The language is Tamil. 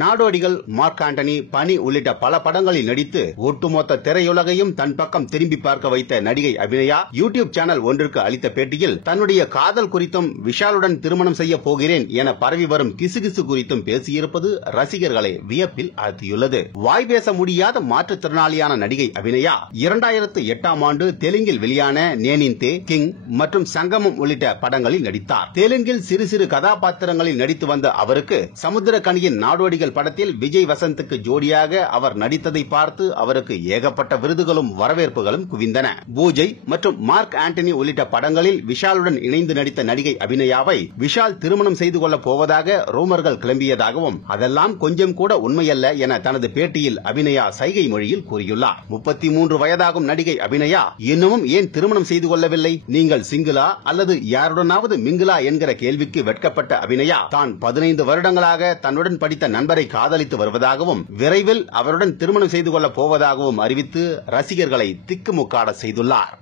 நாடோடிகள், மார்க் ஆண்டனி, பனி உள்ளிட்ட பல படங்களில் நடித்து ஒட்டுமொத்த திரையுலகையும் தன் பக்கம் திரும்பி பார்க்க வைத்த நடிகை அபிநயா யூடியூப் சேனல் ஒன்றிற்கு அளித்த பேட்டியில் தன்னுடைய காதல் குறித்தும் விஷாலுடன் திருமணம் செய்ய போகிறேன் என பரவி வரும் கிசுகிசு குறித்தும் பேசியிருப்பது ரசிகர்களை வியப்பில் ஆழ்த்தியுள்ளது. வாய் பேச முடியாத மாற்றுத்திறனாளியான நடிகை அபிநயா 2008ஆம் ஆண்டு தெலுங்கில் வெளியான நேனிந்தே, கிங் மற்றும் சங்கமம் உள்ளிட்ட படங்களில் நடித்தார். தெலுங்கில் சிறு சிறு கதாபாத்திரங்களில் நடித்து வந்த அவருக்கு சமுத்திரக்கனியின் நாடோடிகள் படத்தில் விஜய் வசந்துக்கு ஜோடியாக அவர் நடித்ததை பார்த்து அவருக்கு ஏகப்பட்ட விருதுகளும் வரவேற்புகளும் குவிந்தன. பூஜை மற்றும் மார்க் ஆண்டனி உள்ளிட்ட படங்களில் விஷாலுடன் இணைந்து நடித்த நடிகை அபிநயாவை விஷால் திருமணம் செய்து கொள்ளப் போவதாக ரூமர்கள் கிளம்பியதாகவும் அதெல்லாம் கொஞ்சம் கூட உண்மையல்ல என தனது பேட்டியில் அபிநயா சைகை மொழியில் கூறியுள்ளார். 33 வயதாகும் நடிகை அபிநயா இன்னமும் ஏன் திருமணம் செய்து கொள்ளவில்லை? நீங்கள் சிங்கிளா அல்லது யாருடனாவது மிங்கிளா என்கிற கேள்விக்கு வெட்கப்பட்ட அபிநயா தான் 15 வருடங்களாக தன்னுடன் படித்த நண்பரை காதலித்து வருவதாகவும் விரைவில் அவருடன் திருமணம் செய்து கொள்ளப் போவதாகவும் அறிவித்து ரசிகர்களை திக்குமுக்காட செய்துள்ளார்.